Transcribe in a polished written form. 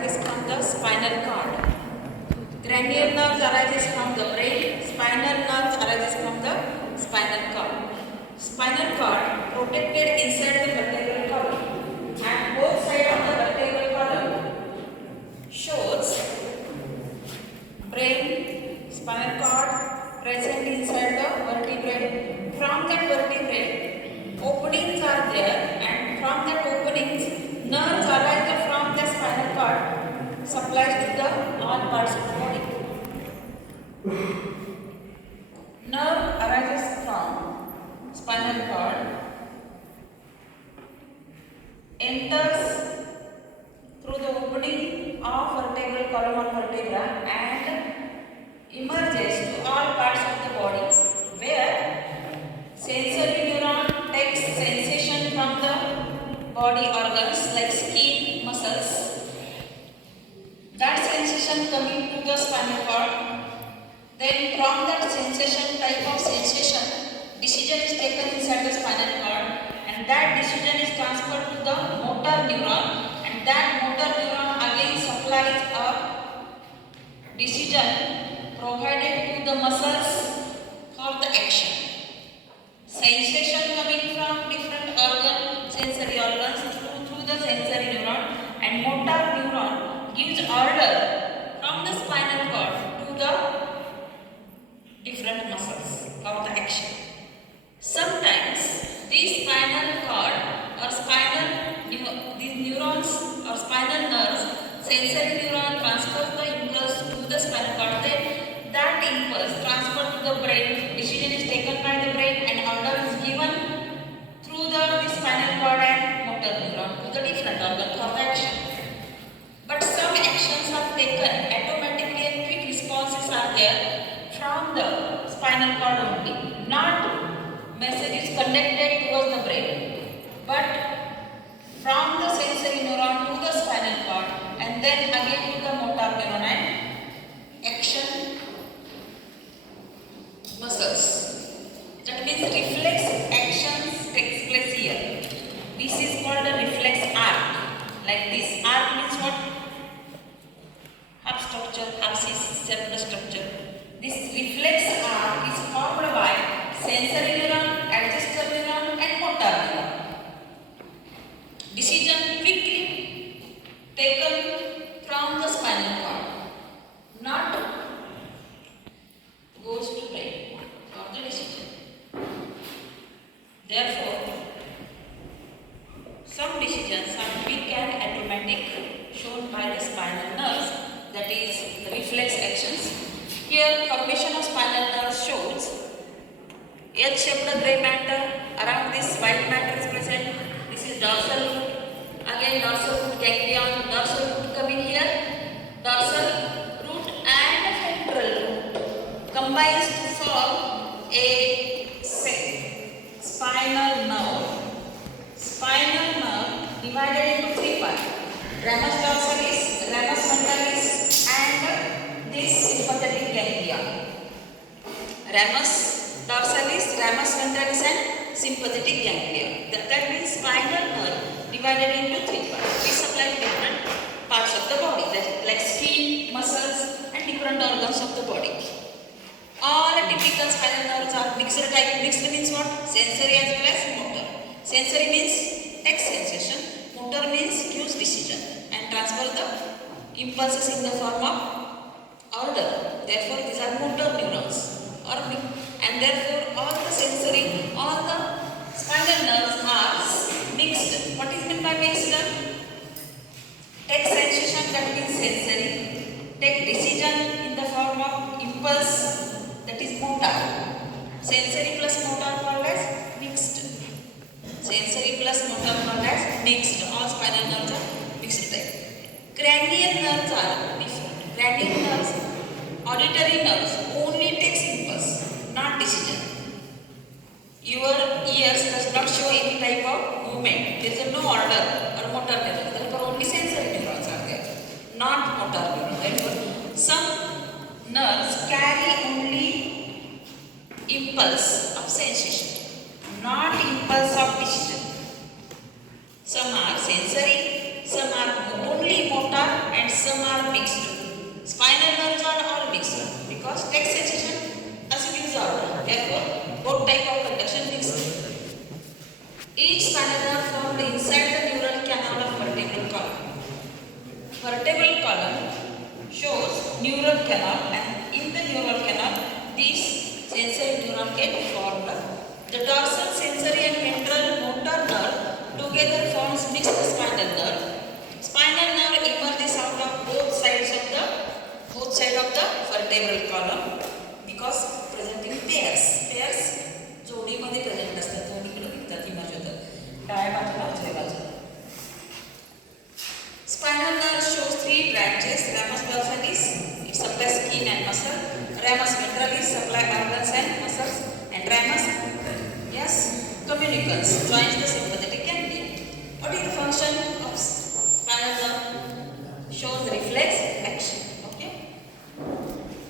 arises from the spinal cord. Cranial nerves arises from the brain. Spinal nerves arises from the spinal cord. Spinal cord protected inside the vertebral column, and both sides of the vertebral column shows brain, spinal cord present inside the vertebrae. From that vertebrae, openings are there, and from that openings, nerves arise from the spinal cord, supplies to the all parts of the body. Nerve arises from spinal cord, enters through the opening of vertebral column or vertebra and emerges to all parts of the body, where sensory neuron takes sensation from the body organs like skin, muscles. That sensation coming to the spinal cord. Then from that type of sensation, decision is taken inside the spinal cord, and that decision is transferred to the motor neuron, and that motor neuron again supplies a decision provided to the muscles for the action. Sensation coming from different sensory organs through the sensory neuron, and motor neuron gives order from the spinal cord to the different muscles for the action. Sometimes these spinal cord or these neurons or spinal nerves, sensory neuron transfers the impulse to the spinal cord. Then that impulse transferred to the brain. Decision is taken by the brain, and order is given through the spinal cord and motor neuron to the different organ for the action. But some actions are taken automatically, and quick responses are there from the spinal cord only, not messages conducted towards the brain, but from the sensory neuron to the spinal cord, and then again to the motor neuron and action muscles. That means reflex actions takes place here. This is called a reflex arc. Like this arc means what? Half structure, half circular structure. This reflex arc is formed by sensory neuron, adjuster neuron and motor neuron. Decision quickly taken from the spinal cord, not goes to brain for the decision. Therefore, some decisions are quick and automatic, shown by the spinal nerves, that is the reflex actions. Here, formation of spinal nerves shows H-shaped gray matter. Around this white matter is present. This is dorsal root. Again, dorsal root ganglion. Dorsal root coming here. Dorsal root and ventral root combines to form a spinal nerve. Spinal nerve divided into three parts: ramus dorsalis, ramus ventris, and this sympathetic ganglia. Ramus dorsalis, ramus ventris and sympathetic ganglia. That means spinal nerve divided into three parts. We supply different parts of the body, like skin, muscles and different organs of the body. All typical spinal nerves are mixed type. Mixed means what? Sensory as well as motor. Sensory means takes sensation. Motor means gives decision and transfer the impulses in the form of order. Therefore, these are motor neurons. And therefore, all the spinal nerves are mixed. What is meant by mixed? Take sensation, that means sensory. Take decision in the form of impulse, that is motor. Sensory plus motor called as mixed. Sensory plus motor called as mixed. All spinal nerves are mixed type. Cranial nerves are different. Cranial nerves, auditory nerves only takes impulse, not decision. Your ears does not show any type of movement. There is no order or motor neuron. Therefore, only sensory neurons are there, not motor neuron. Therefore, some nerves carry only impulse of sensation, not impulse of decision. Some are sensory, some are only motor, and some are mixed. Spinal nerves are all mixed because text sensation as it gives out. Therefore, both type of conduction mixed. Each spinal nerve formed inside the neural canal of vertebral column. Vertebral column shows neural canal, and in the neural canal, these sensory neurons get formed. The dorsal sensory and ventral motor nerve together forms mixed spinal nerve. Spinal nerve emerges out of both sides of the vertebral column because presenting pairs. Pairs जोडीमध्ये present असतात, दोन्हीकडे निघतात, emerge होतात डाव्या बाजूला उजव्या बाजूला. Spinal nerve shows three branches. Ramus dorsalis, it supplies skin and muscle. Ramus ventralis supply organs and muscles. And ramus, yes, communicans, joins the